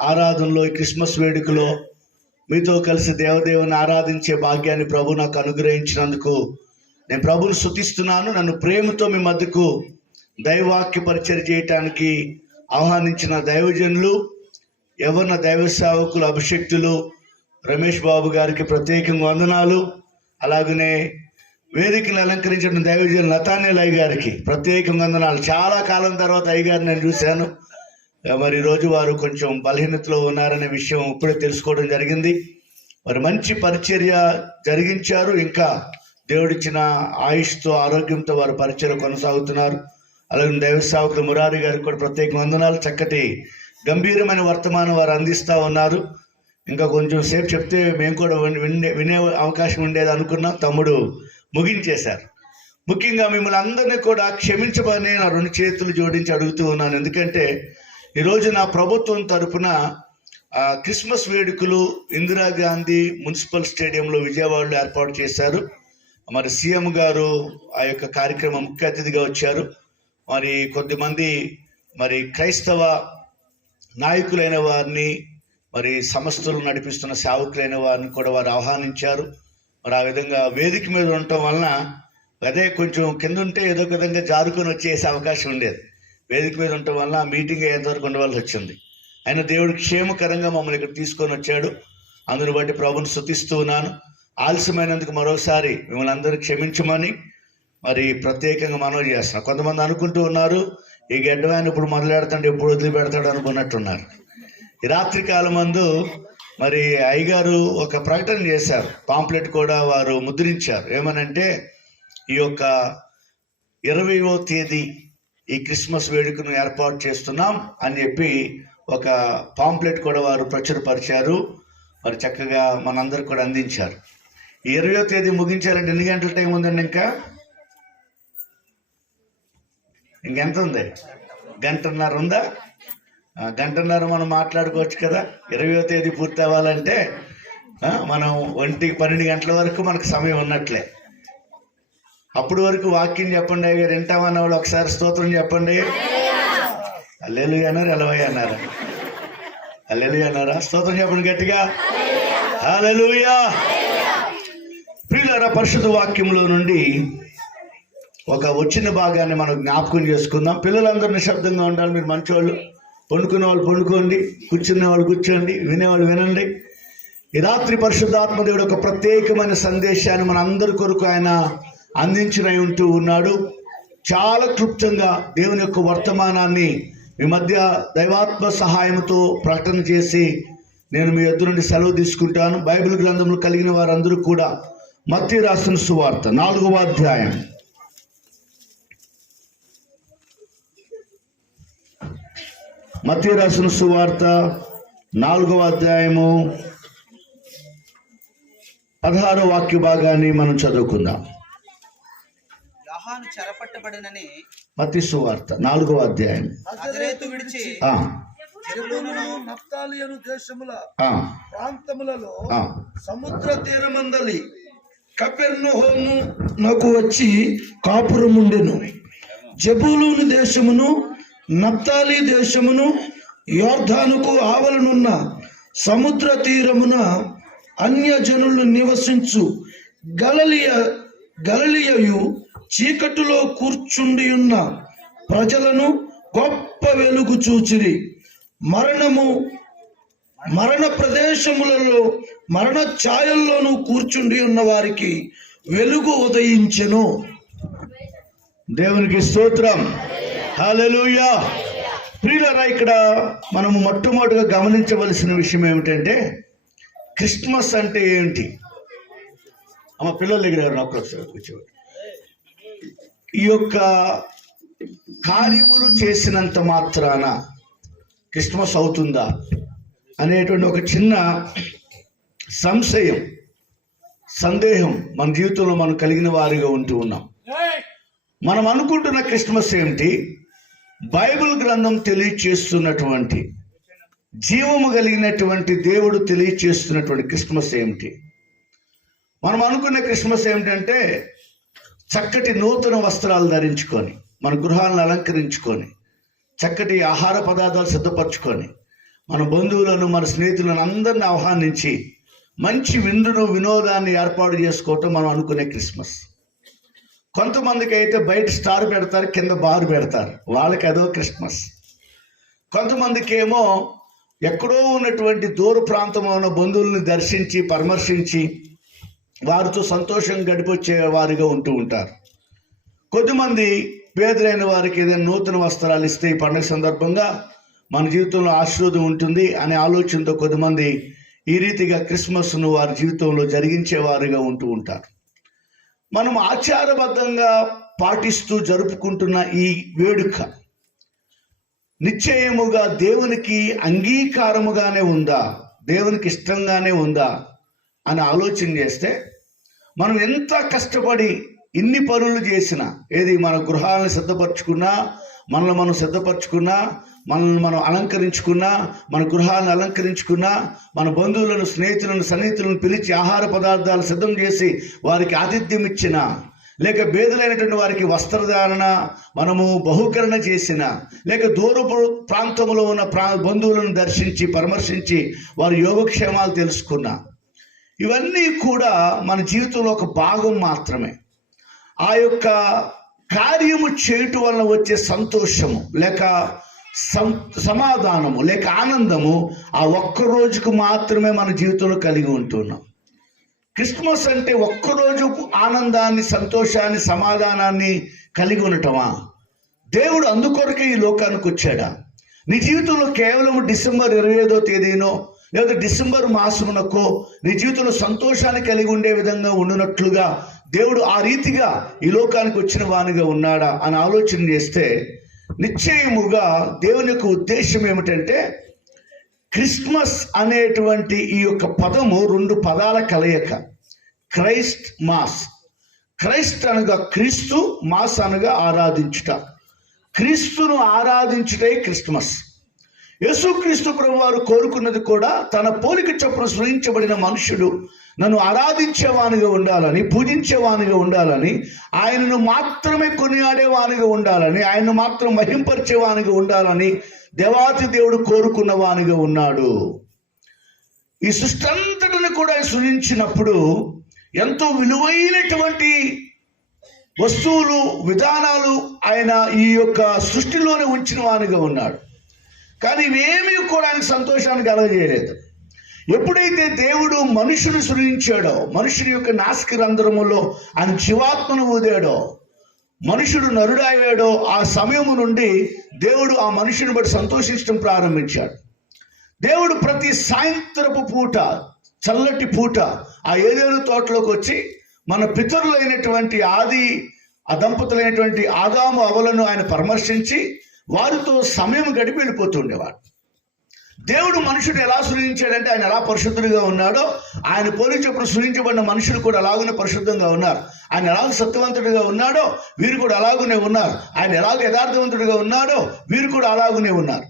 ఆరాధనలో ఈ క్రిస్మస్ వేడుకలో మీతో కలిసి దేవదేవుని ఆరాధించే భాగ్యాన్ని ప్రభు నాకు అనుగ్రహించినందుకు నేను ప్రభుని స్తుతిస్తున్నాను. నన్ను ప్రేమతో మీ మధ్యకు దైవాక్య పరిచయం చేయటానికి ఆహ్వానించిన దైవజనులు ఎవరిన దైవ సేవకులు అభిషక్తులు రమేష్ బాబు గారికి ప్రత్యేకంగా వందనాలు. అలాగనే వేదికను అలంకరించిన దైవజన్ నతానేల్ అయ్య గారికి ప్రత్యేకంగా వందనాలు. చాలా కాలం తర్వాత అయ్య గారిని నేను చూశాను. మరి రోజు వారు కొంచెం బలహీనతలో ఉన్నారనే విషయం ఇప్పుడే తెలుసుకోవడం జరిగింది. మరి మంచి పరిచర్య జరిగించారు. ఇంకా దేవుడిచ్చిన ఆయుష్తో ఆరోగ్యంతో వారు పరిచయం కొనసాగుతున్నారు. అలాగే దైవసావకులు మురారి గారికి కూడా ప్రత్యేక వందనాలు. చక్కటి గంభీరమైన వర్తమానం వారు అందిస్తూ ఉన్నారు. ఇంకా కొంచెం సేపు చెప్తే మేము కూడా వినే వినే అవకాశం ఉండేది అనుకున్నాం. తమ్ముడు ముగించేశారు. ముఖ్యంగా మిమ్మల్ని అందరినీ కూడా క్షమించమని నా రెండు చేతులు జోడించి అడుగుతూ ఉన్నాను. ఎందుకంటే ఈరోజు నా ప్రభుత్వం తరపున క్రిస్మస్ వేడుకలు ఇందిరాగాంధీ మున్సిపల్ స్టేడియంలో విజయవాడలో ఏర్పాటు చేశారు. మరి సీఎం గారు ఆ యొక్క కార్యక్రమం ముఖ్య అతిథిగా వచ్చారు. మరి కొద్దిమంది మరి క్రైస్తవ నాయకులైన వారిని మరి సంస్థలు నడిపిస్తున్న సేవకులైన వారిని కూడా వారు ఆహ్వానించారు. మరి ఆ విధంగా వేదిక మీద ఉండటం వలన అదే కొంచెం కింద ఉంటే ఏదో ఒక విధంగా జారుకొని వచ్చేసే అవకాశం ఉండేది. వేదిక మీద ఉండటం వల్ల ఆ మీటింగ్ అయ్యేంతవరకు ఉండవలసి వచ్చింది. ఆయన దేవుడు క్షేమకరంగా మమ్మల్ని ఇక్కడ తీసుకొని వచ్చాడు. అందుని బట్టి ప్రభుని స్తుతిస్తూ ఉన్నాను. ఆలస్యమైనందుకు మరోసారి మిమ్మల్ని అందరూ క్షమించమని మరి ప్రత్యేకంగా మనవి చేస్తున్నాం కొంతమంది అనుకుంటూ ఉన్నారు ఈ గడ్డవాన్ని ఇప్పుడు మొదలెడతాడు ఎప్పుడు వదిలిపెడతాడు అనుకున్నట్టున్నారు. ఈ రాత్రి కాలం మందు మరి అయ్యగారు ఒక ప్రకటన చేశారు. పాంప్లెట్ కూడా వారు ముద్రించారు. ఏమనంటే ఈ యొక్క ఇరవయో తేదీ ఈ క్రిస్మస్ వేడుకను ఏర్పాటు చేస్తున్నాం అని చెప్పి ఒక పాంప్లెట్ కూడా వారు ప్రచురపరిచారు. మరి చక్కగా మనందరికి కూడా అందించారు. ఈ ఇరవయో తేదీ ముగించాలంటే ఎన్ని గంటల టైం ఉందండి ఇంకా? ఇంకెంత ఉంది? గంటన్నర ఉందా? గంటన్నర మనం మాట్లాడుకోవచ్చు కదా. ఇరవయో తేదీ పూర్తి అవ్వాలంటే మనం ఒంటి పన్నెండు గంటల వరకు మనకు సమయం ఉన్నట్లే. అప్పటి వరకు వాక్యం చెప్పండి అయ్య గారు వింటామన్న వాళ్ళు ఒకసారి స్తోత్రం చెప్పండి. అల్లెలు అన్నారు ఎలవై అన్నారు. అల్లెలు అన్నారా? స్తోత్రం చెప్పండి గట్టిగా. హల్లెలూయా. ప్రియులరా పరిశుద్ధ వాక్యంలో నుండి ఒక వచ్చిన భాగాన్ని మనం జ్ఞాపకం చేసుకుందాం. పిల్లలందరూ నిశ్శబ్దంగా ఉండాలి మీరు మంచివాళ్ళు పండుకునే వాళ్ళు పండుకోండి కూర్చునే వాళ్ళు కూర్చోండి వినేవాళ్ళు వినండి. ఈ రాత్రి పరిశుద్ధాత్మ దేవుడు ఒక ప్రత్యేకమైన సందేశాన్ని మన అందరి కొరకు ఆయన అందించిన ఉంటూ ఉన్నాడు. చాలా క్లుప్తంగా దేవుని యొక్క వర్తమానాన్ని మీ మధ్య దైవాత్మ సహాయంతో ప్రకటన చేసి నేను మీ ఎదురు నుండి సెలవు తీసుకుంటాను. బైబిల్ గ్రంథంలో కలిగిన వారందరూ కూడా మత్తి రాసిన సువార్త నాలుగవ అధ్యాయం. మత్తి రాసిన సువార్త నాలుగవ అధ్యాయము పదహారో వాక్య భాగాన్ని మనం చదువుకుందాం. యోహాను చెరపట్టబడినని మత్తి సువార్త నాలుగవ అధ్యాయం. నజరేతు విడిచి నప్తాలియను దేశముల ప్రాంతములలో. సముద్ర తీరమందలి కపెర్నహోము నాకు వచ్చి కాపురముండెను. జబూలూను దేశమును నప్తాలి దేశమును యోర్ధానుకు ఆవలనున్న సముద్ర తీరమున అన్యజనులు నివసించు గలలియ గలలియయు చీకటిలో కూర్చుండి ఉన్న ప్రజలను గొప్ప వెలుగు చూచిరి. మరణము మరణ ప్రదేశములలో మరణ ఛాయల్లోనూ కూర్చుండి ఉన్న వారికి వెలుగు ఉదయించెను. దేవునికి స్తోత్రం. హల్లెలూయా. ప్రియులరా ఇక్కడ మనము మొట్టమొదటిగా గమనించవలసిన విషయం ఏమిటంటే క్రిస్మస్ అంటే ఏంటి? మా పిల్లల దగ్గర ఎవరు నాకు ఒకసారి ఈ యొక్క కార్యములు చేసినంత మాత్రాన క్రిస్మస్ అవుతుందా అనేటువంటి ఒక చిన్న సంశయం సందేహం మన జీవితంలో మనం కలిగిన వారిగా ఉంటూ ఉన్నాం. మనం అనుకుంటున్న క్రిస్మస్ ఏమిటి బైబిల్ గ్రంథం తెలియచేస్తున్నటువంటి జీవము కలిగినటువంటి దేవుడు తెలియచేస్తున్నటువంటి క్రిస్మస్ ఏమిటి మనం అనుకునే క్రిస్మస్ ఏమిటంటే చక్కటి నూతన వస్త్రాలు ధరించుకొని మన గృహాలను అలంకరించుకొని చక్కటి ఆహార పదార్థాలు సిద్ధపరచుకొని మన బంధువులను మన స్నేహితులను అందరిని ఆహ్వానించి మంచి విందును వినోదాన్ని ఏర్పాటు చేసుకోవటం మనం అనుకునే క్రిస్మస్. కొంతమందికి అయితే బయట స్టార్ పెడతారు కింద బార్ పెడతారు. వాళ్ళకి అదో క్రిస్మస్. కొంతమందికి ఏమో ఎక్కడో ఉన్నటువంటి దూర ప్రాంతంలో ఉన్న బంధువుల్ని దర్శించి పరామర్శించి వారితో సంతోషం గడిపొచ్చేవారిగా ఉంటూ ఉంటారు. కొద్దిమంది పేదలైన వారికి ఏదైనా నూతన వస్త్రాలు ఇస్తే ఈ పండుగ సందర్భంగా మన జీవితంలో ఆశీర్వాదం ఉంటుంది అనే ఆలోచనతో కొద్దిమంది ఈ రీతిగా క్రిస్మస్ను వారి జీవితంలో జరిగించేవారుగా ఉంటూ ఉంటారు. మనం ఆచారబద్ధంగా పాటిస్తూ జరుపుకుంటున్న ఈ వేడుక నిశ్చయముగా దేవునికి అంగీకారముగానే ఉందా? దేవునికి ఇష్టంగానే ఉందా? అని ఆలోచన చేస్తే మనం ఎంత కష్టపడి ఇన్ని పనులు చేసినా ఏది మన గృహాలను సిద్ధపరచుకున్నా మనల్ని మనం సిద్ధపరచుకున్నా మనల్ని మనం అలంకరించుకున్నా మన గృహాలను అలంకరించుకున్నా మన బంధువులను స్నేహితులను సన్నిహితులను పిలిచి ఆహార పదార్థాలు సిద్ధం చేసి వారికి ఆతిథ్యం ఇచ్చినా లేక బేదలైనటువంటి వారికి వస్త్రధారణ మనము బహుకరణ చేసిన లేక దూరపు ప్రాంతంలో ఉన్న ప్రా బంధువులను దర్శించి పరామర్శించి వారి యోగక్షేమాలు తెలుసుకున్నా ఇవన్నీ కూడా మన జీవితంలో ఒక భాగం మాత్రమే. ఆ యొక్క కార్యము చేయటం వలన వచ్చే సంతోషము లేక సం సమాధానము లేక ఆనందము ఆ ఒక్క రోజుకు మాత్రమే మన జీవితంలో కలిగి ఉంటున్నాం. క్రిస్మస్ అంటే ఒక్కరోజు ఆనందాన్ని సంతోషాన్ని సమాధానాన్ని కలిగి ఉండటమా? దేవుడు అందుకొరకే ఈ లోకానికి వచ్చాడా? నీ జీవితంలో కేవలం డిసెంబర్ ఇరవై ఐదో తేదీనో లేదా డిసెంబర్ మాసమునకో నీ జీవితంలో సంతోషాన్ని కలిగి ఉండే విధంగా ఉండునట్లుగా దేవుడు ఆ రీతిగా ఈ లోకానికి వచ్చిన వానిగా ఉన్నాడా అని ఆలోచన చేస్తే నిశ్చయముగా దేవుని యొక్క ఉద్దేశం ఏమిటంటే క్రిస్మస్ అనేటువంటి ఈ యొక్క పదము రెండు పదాల కలయిక. Christ mass. క్రైస్ట్ అనగా క్రీస్తు మాస్ అనగా ఆరాధించుట. క్రీస్తును ఆరాధించుటే క్రిస్మస్. యేసుక్రీస్తు ప్రభు వారు కోరుకున్నది కూడా తన పోలిక చొప్పున సృజించబడిన మనుషుడు నన్ను ఆరాధించేవానిగా ఉండాలని పూజించేవానిగా ఉండాలని ఆయనను మాత్రమే కొనియాడేవానిగా ఉండాలని ఆయనను మాత్రం మహింపరిచేవానిగా ఉండాలని దేవాతి దేవుడు కోరుకున్న వానిగా ఉన్నాడు. ఈ సృష్టి అంతటిని కూడా సృజించినప్పుడు ఎంతో విలువైనటువంటి వస్తువులు విధానాలు ఆయన ఈ యొక్క సృష్టిలోనే ఉంచిన వానిగా ఉన్నాడు. కానీ ఇవేమీ కూడా ఆయన సంతోషాన్ని కలగజేయలేదు. ఎప్పుడైతే దేవుడు మనుషుని సృజించాడో మనుషుని యొక్క నాసిక రంధ్రములో ఆయన జీవాత్మను ఊదాడో మనుషుడు నరుడాయాడో ఆ సమయము నుండి దేవుడు ఆ మనుషుని బట్టి సంతోషించడం ప్రారంభించాడు. దేవుడు ప్రతి సాయంత్రపు పూట చల్లటి పూట ఆ ఏదేను తోటలోకి వచ్చి మన పితరులైనటువంటి ఆది ఆ దంపతులైనటువంటి ఆదాము అవలను ఆయన పరామర్శించి వారితో సమయం గడిపి వెళ్ళిపోతుండేవాడు దేవుడు మనుషుడు ఎలా సృజించాడంటే ఆయన ఎలా పరిశుద్ధుడిగా ఉన్నాడో ఆయన పోలించప్పుడు సృజించబడిన మనుషులు కూడా అలాగనే పరిశుద్ధంగా ఉన్నారు. ఆయన ఎలాగ సత్యవంతుడిగా ఉన్నాడో వీరు కూడా అలాగనే ఉన్నారు. ఆయన ఎలాగ యథార్థవంతుడిగా ఉన్నాడో వీరు కూడా అలాగనే ఉన్నారు.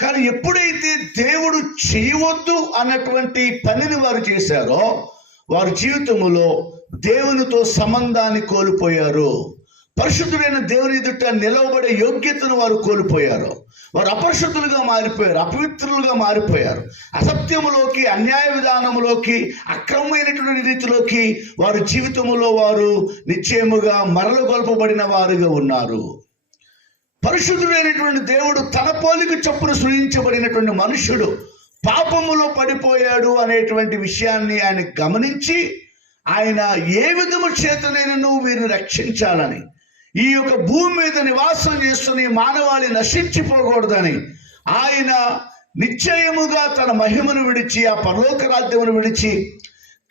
కానీ ఎప్పుడైతే దేవుడు చేయవద్దు అన్నటువంటి పనిని వారు చేశారో వారి జీవితంలో దేవునితో సంబంధాన్ని కోల్పోయారు. పరిశుద్ధుడైన దేవుని ఎదుట నిలవబడే యోగ్యతను వారు కోల్పోయారు. వారు అపరిశుద్ధులుగా మారిపోయారు అపవిత్రులుగా మారిపోయారు. అసత్యములోకి అన్యాయ విధానములోకి అక్రమమైనటువంటి రీతిలోకి వారి జీవితములో వారు నిశ్చయముగా మరలగొల్పబడిన వారుగా ఉన్నారు. పరిశుద్ధుడైనటువంటి దేవుడు తన పోలిక చొప్పున సృజించబడినటువంటి మనుషుడు పాపములో పడిపోయాడు అనేటువంటి విషయాన్ని ఆయన గమనించి ఆయన ఏ విధము చేతనైనను వీరిని రక్షించాలని ఈ యొక్క భూమి మీద నివాసం చేస్తున్న ఈ మానవాళి నశించిపోకూడదని ఆయన నిశ్చయముగా తన మహిమను విడిచి ఆ పరలోక రాజ్యమును విడిచి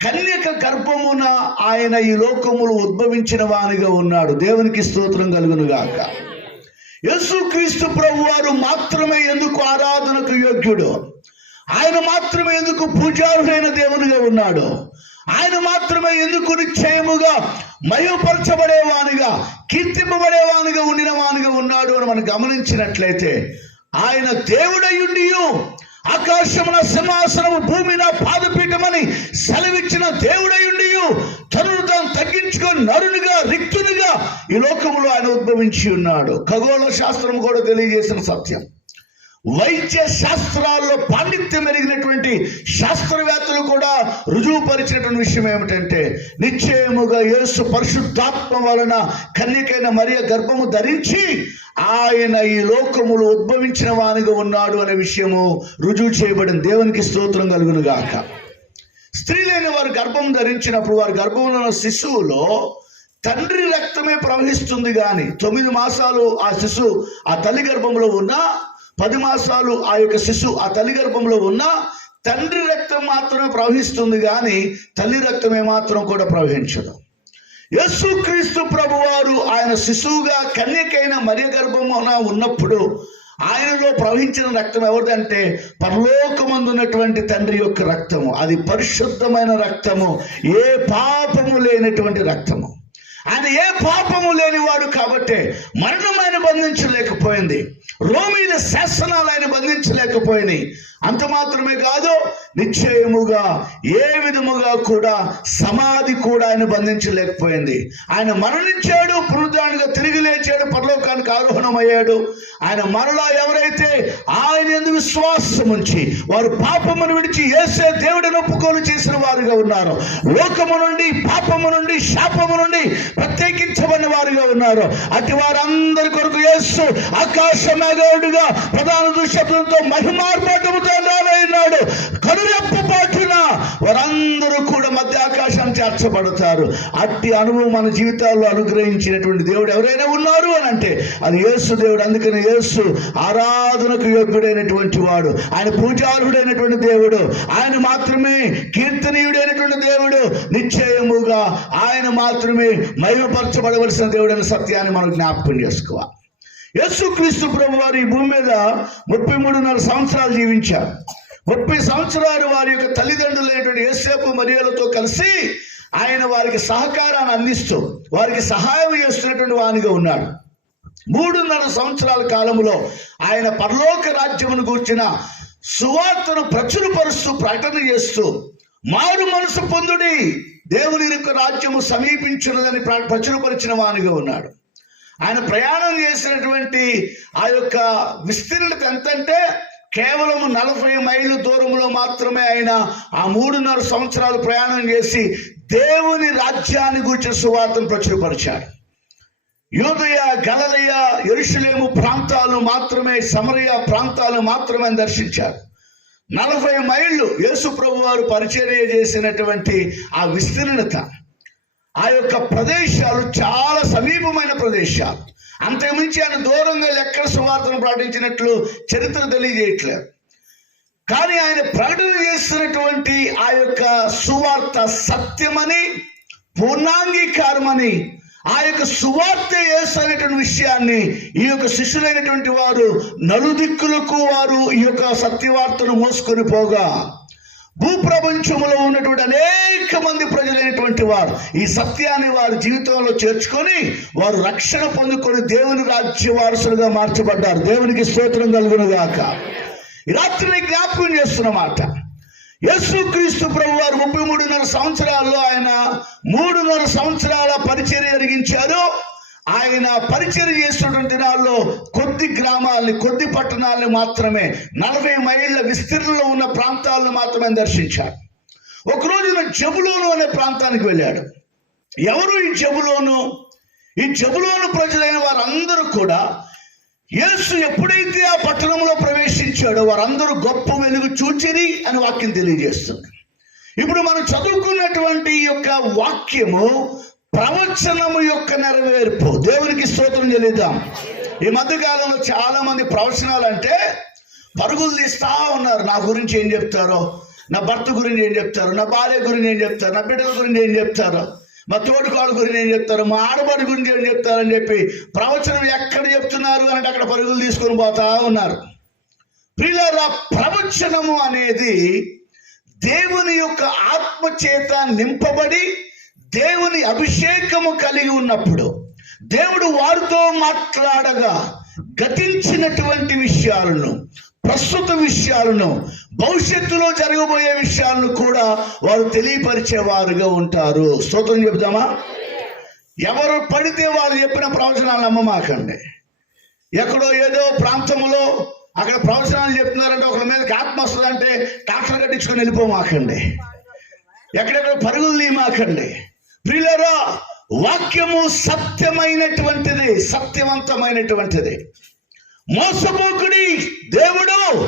కన్యక గర్భమున ఆయన ఈ లోకములు ఉద్భవించిన వానిగా ఉన్నాడు. దేవునికి స్తోత్రం కలుగునుగాక. యేసుక్రీస్తు ప్రభు వారు మాత్రమే ఎందుకు ఆరాధనకు యోగ్యుడు? ఆయన మాత్రమే ఎందుకు పూజారుడైన దేవునిగా ఉన్నాడు? ఆయన మాత్రమే ఎందుకు నిశ్చయముగా మయోపరచబడేవానిగా కీర్తింపబడేవానిగా ఉండిన వానిగా ఉన్నాడు అని మనం గమనించినట్లయితే ఆయన దేవుడయుండి ఆకాశమున సింహాసనము భూమిన పాదపీఠమని సెలవిచ్చిన దేవుడయుండి తనను తాను తగ్గించుకొని నరునిగా రిక్తునిగా ఈ లోకములో ఆయన ఉద్భవించి ఉన్నాడు. ఖగోళ శాస్త్రం కూడా తెలియజేసిన సత్యం. వైద్య శాస్త్రాల్లో పాండిత్యం పెరిగినటువంటి శాస్త్రవేత్తలు కూడా రుజువుపరిచినటువంటి విషయం ఏమిటంటే నిశ్చయముగా యేసు పరిశుద్ధాత్మ వలన కన్యకైన మరియ గర్భము ధరించి ఆయన ఈ లోకములు ఉద్భవించిన వానిగా ఉన్నాడు అనే విషయము రుజువు చేయబడిన దేవునికి స్తోత్రం కలుగును గాక స్త్రీ లేని వారు గర్భం ధరించినప్పుడు వారి గర్భంలో ఉన్న శిశువులో తండ్రి రక్తమే ప్రవహిస్తుంది కానీ తొమ్మిది మాసాలు ఆ శిశువు ఆ తల్లి గర్భంలో ఉన్నా పది మాసాలు ఆ యొక్క శిశువు ఆ తల్లి గర్భంలో ఉన్నా తండ్రి రక్తం మాత్రమే ప్రవహిస్తుంది కానీ తల్లి రక్తం ఏమాత్రం కూడా ప్రవహించదు. యేసుక్రీస్తు ప్రభువారు ఆయన శిశువుగా కన్యకైన మరియ గర్భమున ఉన్నప్పుడు ఆయనలో ప్రవహించిన రక్తం ఎవరిదంటే పరలోకమందున్నటువంటి తండ్రి యొక్క రక్తము. అది పరిశుద్ధమైన రక్తము. ఏ పాపము లేనటువంటి రక్తము. ఆయన ఏ పాపము లేనివాడు కాబట్టే మరణం ఆయన బంధించలేకపోయింది. రోమీల శాసనాలు ఆయన బంధించలేకపోయినాయి. అంత మాత్రమే కాదు నిశ్చయముగా ఏ విధముగా కూడా సమాధి కూడా ఆయన బంధించలేకపోయింది. ఆయన మరణించాడు పునరుద్ధానుగా తిరిగి లేచాడు పరలోకానికి ఆరోహణమయ్యాడు. ఆయన మరలా ఎవరైతే ఆయన ఎందు విశ్వాసం ఉంచి వారు పాపమును విడిచి ఏసే దేవుడిని ఒప్పుకోలు చేసిన వారుగా ఉన్నారు. లోకము నుండి పాపము నుండి శాపము నుండి ప్రత్యేకించబడిన వారుగా ఉన్నారు. అతి వారందరి కొరకు యేసు ఆకాశ మేఘవుడిగా ప్రధాన దృశ్యంతో మహిమార్పాటముతో కనురెప్పు కనురెప్పపాటున వారందరూ కూడా మధ్య ఆకాశం చేర్చబడతారు. అట్టి అనుభవం మన జీవితాల్లో అనుగ్రహించినటువంటి దేవుడు ఎవరైనా ఉన్నారు అని అంటే అది యేసు దేవుడు. అందుకని యేసు ఆరాధనకు యోగ్యుడైనటువంటి వాడు. ఆయన పూజారుడైనటువంటి దేవుడు. ఆయన మాత్రమే కీర్తనీయుడైనటువంటి దేవుడు. నిశ్చయముగా ఆయన మాత్రమే మహిమపరచబడవలసిన దేవుడు అనే సత్యాన్ని మనం జ్ఞాపకం చేసుకోవాలి. యేసుక్రీస్తు ప్రభు వారు ఈ భూమి మీద ముప్పై మూడున్నర సంవత్సరాలు జీవించారు. ముప్పై సంవత్సరాలు వారి యొక్క తల్లిదండ్రులైనటువంటి యేసేపు మరియలతో కలిసి ఆయన వారికి సహకారాన్ని అందిస్తూ వారికి సహాయం చేస్తున్నటువంటి వానిగా ఉన్నాడు. మూడున్నర సంవత్సరాల కాలంలో ఆయన పరలోక రాజ్యమును గూర్చిన సువార్తను ప్రచురపరుస్తూ ప్రకటన చేస్తూ మారు మనసు పొందుడి దేవుని యొక్క రాజ్యము సమీపించున్నదని ప్రచురపరిచిన వానిగా ఉన్నాడు. ఆయన ప్రయాణం చేసినటువంటి ఆ యొక్క విస్తీర్ణత ఎంతంటే కేవలం నలభై మైళ్ళు దూరంలో మాత్రమే ఆయన ఆ మూడున్నర సంవత్సరాలు ప్రయాణం చేసి దేవుని రాజ్యాన్ని గురించి సువార్తను ప్రచురపరిచాడు. యోదయ గలలయ ఎరుషులేము ప్రాంతాలు మాత్రమే సమరయ ప్రాంతాలు మాత్రమే దర్శించారు. నలభై మైళ్ళు యేసు ప్రభు వారు పరిచర్య చేసినటువంటి ఆ విస్తీర్ణత ఆ యొక్క ప్రదేశాలు చాలా సమీపమైన ప్రదేశాలు. అంతకుమించి ఆయన దూరంగా ఎక్కడ సువార్తను ప్రకటించినట్లు చరిత్ర తెలియజేయట్లేదు. కానీ ఆయన ప్రకటన చేస్తున్నటువంటి ఆ యొక్క సువార్త సత్యమని పూర్ణాంగీకారమని ఆ యొక్క సువార్త యేసు అనేటువంటి విషయాన్ని ఈ యొక్క శిష్యులైనటువంటి వారు నలుదిక్కులకు వారు ఈ యొక్క సత్యవార్తను మోసుకొని పోగా భూప్రపంచంలో ఉన్నటువంటి అనేక మంది ప్రజలైనటువంటి వారు ఈ సత్యాన్ని వారి జీవితంలో చేర్చుకొని వారు రక్షణ పొందుకొని దేవుని రాజ్య వారసులుగా మార్చబడ్డారు. దేవునికి స్తోత్రం కలుగును గాక. రాత్రి జ్ఞాపకం చేస్తున్నమాట యేసుక్రీస్తు ప్రభు వారు ముప్పై మూడున్నర సంవత్సరాల్లో ఆయన మూడున్నర సంవత్సరాల పరిచర్య జరిగించారు. ఆయన పరిచయం చేస్తున్నటువంటి దినాల్లో కొద్ది గ్రామాలని కొద్ది పట్టణాలని మాత్రమే నలభై మైళ్ళ విస్తీర్ణంలో ఉన్న ప్రాంతాలను మాత్రమే దర్శించాడు ఒకరోజు జబులోను అనే ప్రాంతానికి వెళ్ళాడు. ఎవరు ఈ జబులోను? ఈ జబులోను ప్రజలైన వారందరూ కూడా యేసు ఎప్పుడైతే ఆ పట్టణంలో ప్రవేశించాడో వారందరూ గొప్ప వెలుగు చూచిరి అని వాక్యం తెలియజేస్తుంది. ఇప్పుడు మనం చదువుకున్నటువంటి యొక్క వాక్యము ప్రవచనము యొక్క నెరవేర్పు. దేవునికి స్తోత్రం చెల్లిద్దాం. ఈ మధ్య కాలంలో చాలా మంది ప్రవచనాలు అంటే పరుగులు తీస్తా ఉన్నారు. నా గురించి ఏం చెప్తారో? నా భర్త గురించి ఏం చెప్తారు? నా భార్య గురించి ఏం చెప్తారు? నా బిడ్డల గురించి ఏం చెప్తారో? మా తోడుకోళ్ళ గురించి ఏం చెప్తారు? మా ఆడబడి గురించి ఏం చెప్తారని చెప్పి ప్రవచనం ఎక్కడ చెప్తున్నారు అంటే అక్కడ పరుగులు తీసుకొని పోతా ఉన్నారు. ప్రియులారా ప్రవచనము అనేది దేవుని యొక్క ఆత్మ చేత నింపబడి దేవుని అభిషేకము కలిగి ఉన్నప్పుడు దేవుడు వారితో మాట్లాడగా గతించినటువంటి విషయాలను ప్రస్తుత విషయాలను భవిష్యత్తులో జరగబోయే విషయాలను కూడా వారు తెలియపరిచేవారుగా ఉంటారు. స్తోత్రం చెబుదామా? ఎవరు పడితే వాళ్ళు చెప్పిన ప్రవచనాలు నమ్మమాకండి. ఎక్కడో ఏదో ప్రాంతంలో అక్కడ ప్రవచనాలు చెప్తున్నారంటే ఒకరి మీదకి ఆత్మ వస్తుందంటే డాక్టర్ కట్టించుకొని వెళ్ళిపోమాకండి. ఎక్కడెక్కడ పరుగులు తీయమాకండి. ప్రియులరా వాక్యము సత్యమైనటువంటిది సత్యవంతమైనటువంటిది. మోసపోకుడి దేవుడు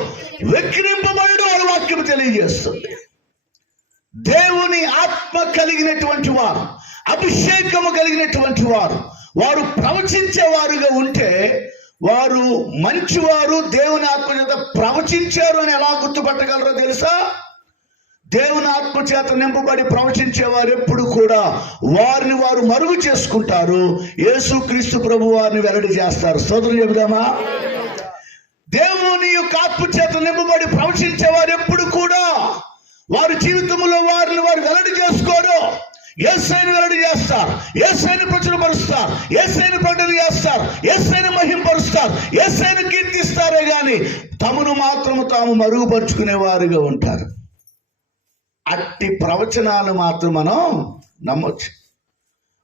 విక్రింపబడు అని వాక్యం తెలియజేస్తుంది. దేవుని ఆత్మ కలిగినటువంటి వారు అభిషేకము కలిగినటువంటి వారు వారు ప్రవచించేవారుగా ఉంటే వారు మంచివారు దేవుని ఆత్మ చేత ప్రవచించారు అని ఎలా గుర్తుపట్టగలరో తెలుసా? దేవుని ఆత్మ చేత నింపబడి ప్రవచించేవారు ఎప్పుడు కూడా వారిని వారు మరుగు చేసుకుంటారు. యేసుక్రీస్తు ప్రభు వారిని వెల్లడి చేస్తారు. స్తోత్రం చెబుదామా? దేవుని యొక్క ఆత్మ చేత నింపబడి ప్రవచించేవారు ఎప్పుడు కూడా వారి జీవితంలో వారిని వారు వెల్లడి చేసుకోరు. ఏసైని వెల్లడి చేస్తారు. ఏసైని ప్రచురపరుస్తారు. ఏసైని ప్రకటన చేస్తారు. ఏసైని మహింపరుస్తారు. ఏసైని కీర్తిస్తారే గాని తమను మాత్రము తాము మరుగుపరుచుకునే వారుగా ఉంటారు. అట్టి ప్రవచనాలు మాత్రం మనం నమ్మొచ్చు.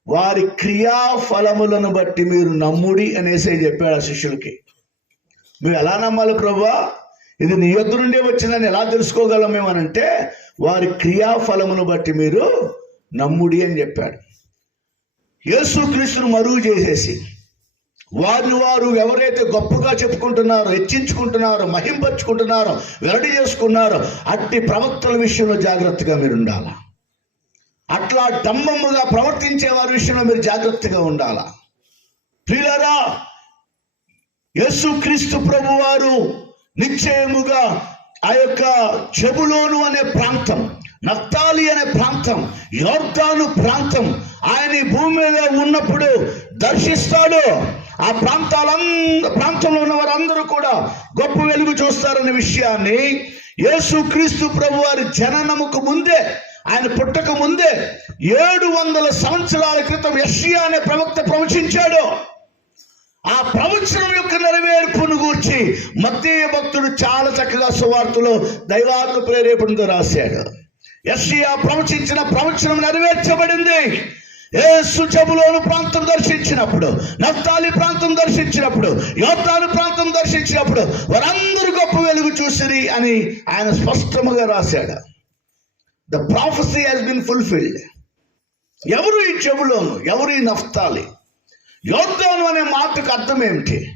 వారి క్రియాఫలములను బట్టి మీరు నమ్ముడి అనేసి చెప్పాడు ఆ శిష్యులకి. మేము ఎలా నమ్మాలి ప్రభా? ఇది నీ యొద్ నుండే వచ్చిందని ఎలా తెలుసుకోగలం మేమనంటే వారి క్రియాఫలమును బట్టి మీరు నమ్ముడి అని చెప్పాడు. యేసుక్రీస్తును మరుగు చేసేసి వారిని వారు ఎవరైతే గొప్పగా చెప్పుకుంటున్నారో హెచ్చించుకుంటున్నారో మహింపరుచుకుంటున్నారో వెల్లడి చేసుకున్నారో అట్టి ప్రవక్తల విషయంలో జాగ్రత్తగా మీరు ఉండాలా అట్లా డంబముగా ప్రవర్తించే వారి విషయంలో మీరు జాగ్రత్తగా ఉండాలా? ప్రియులరా యేసుక్రీస్తు ప్రభు వారు నిశ్చయముగా ఆ యొక్క చెబులోను అనే ప్రాంతం నత్తాలి అనే ప్రాంతం యోర్దాను ప్రాంతం ఆయన భూమి మీద ఉన్నప్పుడు దర్శిస్తాడు. ఆ ప్రాంతాలంద ప్రాంతంలో ఉన్న వారందరూ కూడా గొప్ప వెలుగు చూస్తారనే విషయాన్ని యేసుక్రీస్తు ప్రభు వారి జననముకు ముందే ఆయన పుట్టక ముందే ఏడు వందల సంవత్సరాల క్రితం యష్యా అనే ప్రవక్త ప్రవచించాడు. ఆ ప్రవచనం యొక్క నెరవేర్పును గూర్చి మత్తీయ భక్తుడు చాలా చక్కగా సువార్తలో దైవాత్మ ప్రేరేపణతో రాశాడు. యెషయా ప్రవచించిన ప్రవచనం నెరవేర్చబడింది. ఏసు జబులోను ప్రాంతం దర్శించినప్పుడు నఫ్తాలి ప్రాంతం దర్శించినప్పుడు యోతాను ప్రాంతం దర్శించినప్పుడు వారందరూ గొప్ప వెలుగు చూసిరి అని ఆయన స్పష్టముగా రాశాడు. The prophecy has been fulfilled ఎవరు ఈ చెబులోను ఎవరు ఈ నఫ్తాలి? యోర్దాను అనే మాటకు అర్థం ఏమిటి?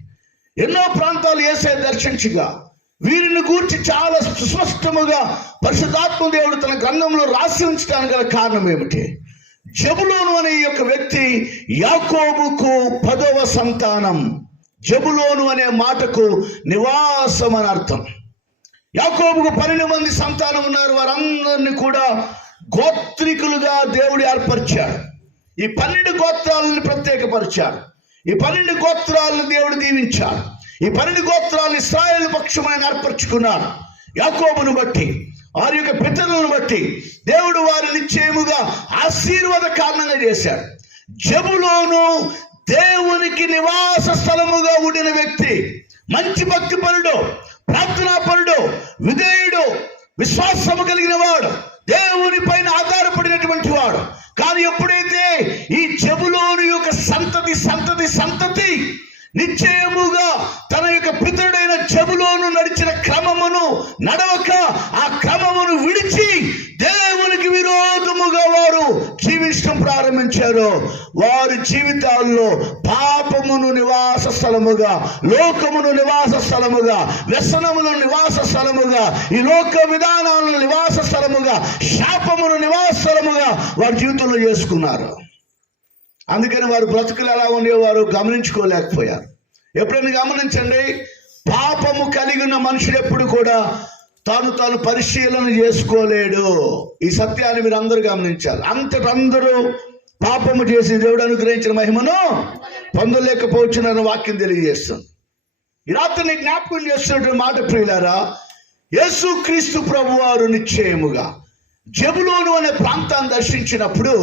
ఎన్నో ప్రాంతాలు వేసే దర్శించగా వీరిని గూర్చి చాలా సుస్పష్టముగా పరిశుధాత్మ దేవుడు తన గ్రంథంలో రాసి ఉంచడానికి గల కారణం ఏమిటి? జబులోను అనే యొక్క వ్యక్తి యాకోబుకు పదవ సంతానం. జబులోను అనే మాటకు నివాసం అని అర్థం. యాకోబుకు పన్నెండు మంది సంతానం ఉన్నారు. వారందరినీ కూడా గోత్రికులుగా దేవుడు ఏర్పరిచాడు. ఈ పన్నెండు గోత్రాలను ప్రత్యేకపరిచాడు. ఈ పన్నెండు గోత్రాలను దేవుడు దీవించాడు. ఈ పన్నెండు గోత్రాలను ఇస్రాయేల్ పక్షమైన ఏర్పరచుకున్నాడు యాకోబును బట్టి వారి యొక్క పితరులను బట్టి దేవుడు వారి నిశ్చయముగా ఆశీర్వాద కారణంగా చేశాడు. జబులోను దేవునికి నివాస స్థలముగా ఉండిన వ్యక్తి మంచి భక్తి పరుడు ప్రార్థనా పరుడు విధేయుడు విశ్వాసము కలిగిన వాడు దేవుని పైన ఆధారపడినటువంటి వాడు. కానీ ఎప్పుడైతే ఈ జబులోని యొక్క సంతతి సంతతి సంతతి నిశ్చయముగా తన యొక్క పితరుడైన చెబులోను నడిచిన క్రమమును నడవక ఆ క్రమమును విడిచి దేవునికి విరోధముగా వారు జీవించడం ప్రారంభించారు. వారి జీవితాల్లో పాపమును నివాస స్థలముగా లోకమును నివాస స్థలముగా వ్యసనమును నివాస స్థలముగా ఈ లోక విధానాలను నివాస స్థలముగా శాపమును నివాస స్థలముగా వారి జీవితంలో చేసుకున్నారు. అందుకని వారు బ్రతుకులు ఎలా ఉండేవారు గమనించుకోలేకపోయారు. ఎప్పుడైనా గమనించండి పాపము కలిగిన మనుషుడు ఎప్పుడు కూడా తాను తాను పరిశీలన చేసుకోలేడు. ఈ సత్యాన్ని మీరు అందరూ గమనించాలి అంతటందరూ పాపము చేసి దేవుడు అనుగ్రహించిన మహిమను పొందలేకపోవచ్చునని వాక్యం తెలియజేస్తుంది. ఈ రాత్రి జ్ఞాపకం చేస్తున్నటువంటి మాట ప్రియులారా యేసు క్రీస్తు ప్రభు వారు నిశ్చయముగా జబులోను అనే ప్రాంతాన్ని దర్శించినప్పుడు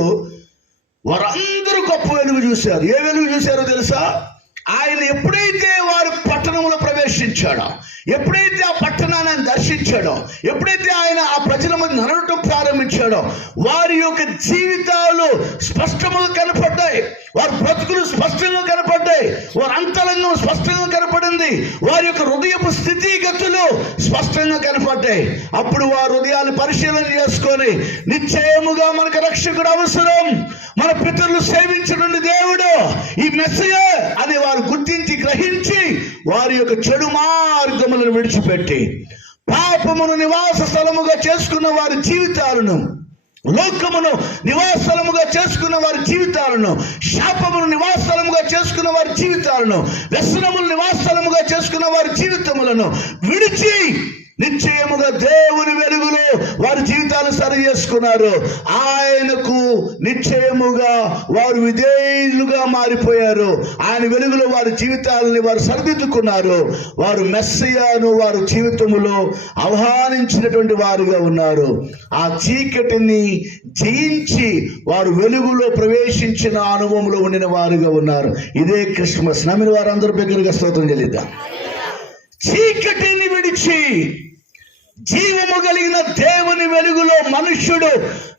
వారందరూ గొప్ప వెలుగు చూశారు? ఏ వెలుగు చూశారో తెలుసా? ఆయన ఎప్పుడైతే వారు పట్టణంలో ప్రవేశించాడో ఎప్పుడైతే ఆ పట్టణాన్ని దర్శించాడో ఎప్పుడైతే ఆయన ఆ ప్రజల మధ్య నడవటం ప్రారంభించాడో వారి యొక్క జీవితాలు స్పష్టముగా కనపడ్డాయి. వారి బ్రతుకులు స్పష్టంగా కనపడ్డాయి. వారి అంతరంగం స్పష్టంగా కనపడింది. వారి యొక్క హృదయపు స్థితిగతులు స్పష్టంగా కనపడ్డాయి. అప్పుడు వారి హృదయాన్ని పరిశీలన చేసుకొని నిశ్చయముగా మనకు రక్షకుడు అవసరం. మన పితరులు సేవించిన దేవుడు. ఈ మెస్సయ అని వారు గుర్తించి గ్రహించి వారి యొక్క చెడు మార్గములను విడిచిపెట్టి పాపమును నివాస స్థలముగా చేసుకున్న వారి జీవితాలను లోకమును నివాసస్థలముగా చేసుకున్న వారి జీవితాలను శాపమును నివాసస్థలముగా చేసుకున్న వారి జీవితాలను వ్యసనములు నివాసస్థలముగా చేసుకున్న వారి జీవితములను విడిచి నిశ్చయముగా దేవుని వెలుగులో వారి జీవితాలు సరి చేసుకున్నారు ఆయనకు నిశ్చయముగా వారు విధేయులుగా మారిపోయారు. ఆయన వెలుగులో వారి జీవితాలని వారు సరిదిద్దుకున్నారు. వారు మెస్సయాను వారు జీవితములో ఆహ్వానించినటువంటి వారుగా ఉన్నారు. ఆ చీకటిని జయించి వారు వెలుగులో ప్రవేశించిన అనుభవంలో ఉండిన వారుగా ఉన్నారు. ఇదే క్రిస్మస్. నమ్మిన వారందరూ దగ్గరగా స్తోత్రం చెల్లిద్దాం. చీకటిని విడిచి జీవము కలిగిన దేవుని వెలుగులో మనుష్యుడు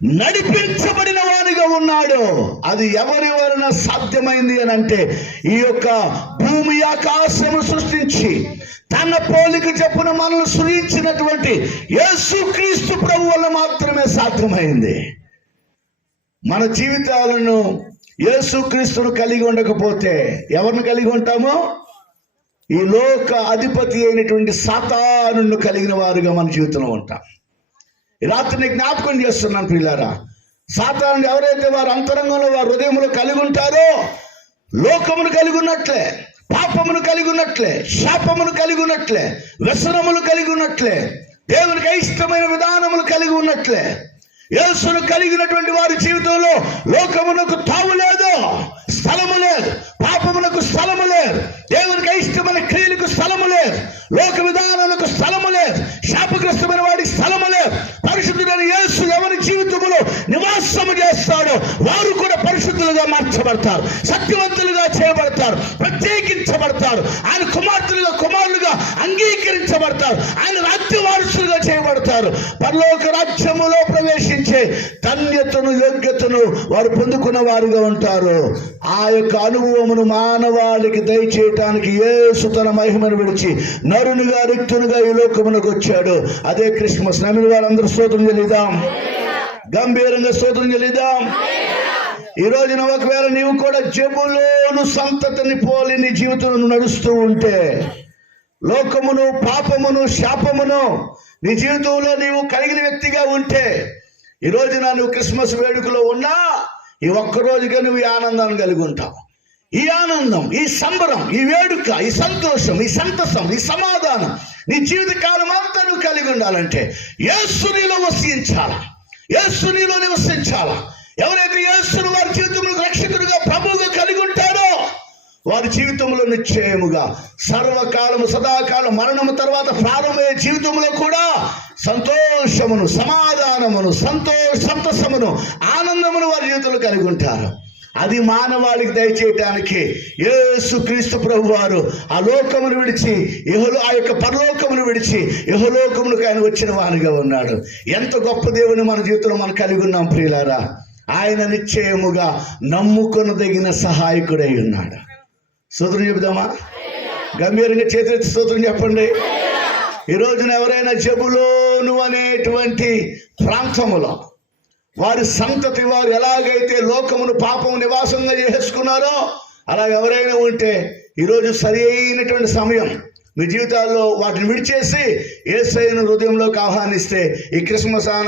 నడిపించబడిన వారిగా ఉన్నాడు. అది ఎవరి వలన సాధ్యమైంది అని అంటే ఈ యొక్క భూమి ఆకాశము సృష్టించి తన పోలిక చెప్పున మనల్ని సృజించినటువంటి యేసుక్రీస్తు ప్రభు వల్ల మాత్రమే సాధ్యమైంది. మన జీవితాలను యేసుక్రీస్తును కలిగి ఉండకపోతే ఎవరిని కలిగి ఉంటామో? ఈ లోక అధిపతి అయినటువంటి సాతాను కలిగిన వారుగా మన జీవితంలో ఉంటాం. ఈ జ్ఞాపకం చేస్తున్నాను పిల్లారా సాతాను ఎవరైతే వారు అంతరంగంలో వారు హృదయంలో కలిగి ఉంటారో లోకమును కలిగి ఉన్నట్లే పాపమును కలిగి ఉన్నట్లే శాపమును కలిగి ఉన్నట్లే వ్యసనములు కలిగి ఉన్నట్లే దేవునికి అయిష్టమైన విధానములు కలిగి ఉన్నట్లే యేసును కలిగినటువంటి వారి జీవితంలో లోకమునకు తావు లేదు స్థలము లేదు పాపమునకు స్థలము లేదు దేవునికి ఇష్టమైన క్రియలకు స్థలము లేదు. లోక విధానాలకు స్థలము లేదు. శాపగ్రస్తమైన వాడికి స్థలము లేదు. పరిశుద్ధుడైన యేసు ఎవరి జీవితంలో నివాసము చేస్తాడో వారు కూడా పరిశుద్ధులుగా మార్చబడతారు. సత్యవంతులుగా చేయబడతారు. ప్రత్యేకించబడతారు. ఆయన కుమార్తెలుగా కుమారులుగా అంగీకరించబడతారు. ఆయన రాజ్య వారసులుగా చేయబడతారు. పరలోక రాజ్యములో ప్రవేశించే ధన్యతను యోగ్యతను వారు పొందుకున్న వారుగా ఉంటారు. ఆ యొక్క అనుభవమును మానవాళికి దయచేయటానికి యేసు తన మహిమను విడిచి నరునిగా రిక్తునిగా ఈ లోకమునకు వచ్చాడు. అదే క్రిస్మస్. నమ్మిన వారందరూ స్తోత్రం చెల్లిదాం గంభీరంగా స్తోత్రం చెల్లిదాం ఈ రోజున ఒకవేళ నీవు కూడా జబులోను సంతతిని పోలి నీ జీవితంలో నడుస్తూ ఉంటే లోకమును పాపమును శాపమును నీ జీవితంలో నీవు కలిగిన వ్యక్తిగా ఉంటే ఈ రోజున నువ్వు క్రిస్మస్ వేడుకలో ఉన్నా ఈ ఒక్కరోజుగా నువ్వు ఆనందాన్ని కలిగి ఉంటావు. ఈ ఆనందం ఈ సంబరం ఈ వేడుక ఈ సంతోషం ఈ సంతసం ఈ సమాధానం నీ జీవిత కాలం అంతా నువ్వు కలిగి ఉండాలంటే యేసు నీలో వసించాలా? యేసు నివసించాలా? ఎవరైతే ఏసును వారి జీవితంలో రక్షకుడుగా ప్రభువుగా కలిగి ఉంటారో వారి జీవితంలో నిశ్చయముగా సర్వకాలము సదాకాలం మరణము తర్వాత ప్రారంభమయ్యే జీవితంలో కూడా సంతోషమును సమాధానమును సంతోష సంతసమును ఆనందమును వారి జీవితంలో కలిగి ఉంటారు. అది మానవాళికి దయచేయటానికి యేసు క్రీస్తు ప్రభు వారు ఆ లోకమును విడిచి ఇహలో ఆ యొక్క పరలోకమును విడిచి యహలోకములకు ఆయన వచ్చిన వానిగా ఉన్నాడు. ఎంత గొప్ప దేవుని మన జీవితంలో మనం కలిగి ఉన్నాం ప్రియులారా. ఆయన నిశ్చయముగా నమ్ముకొనదగిన సహాయకుడై ఉన్నాడు. సూత్రం చెబుదామా? గంభీరంగా చేతులెత్తి సూత్రం చెప్పండి. ఈ రోజున ఎవరైనా జబులోను అనేటువంటి ప్రాంతములో వారి సంతతి వారు ఎలాగైతే లోకమును పాపము నివాసంగా చేసుకున్నారో అలా ఎవరైనా ఉంటే ఈరోజు సరి అయినటువంటి సమయం. మీ జీవితాల్లో వాటిని విడిచేసి ఏసైను హృదయంలోకి ఆహ్వానిస్తే ఈ క్రిస్మస్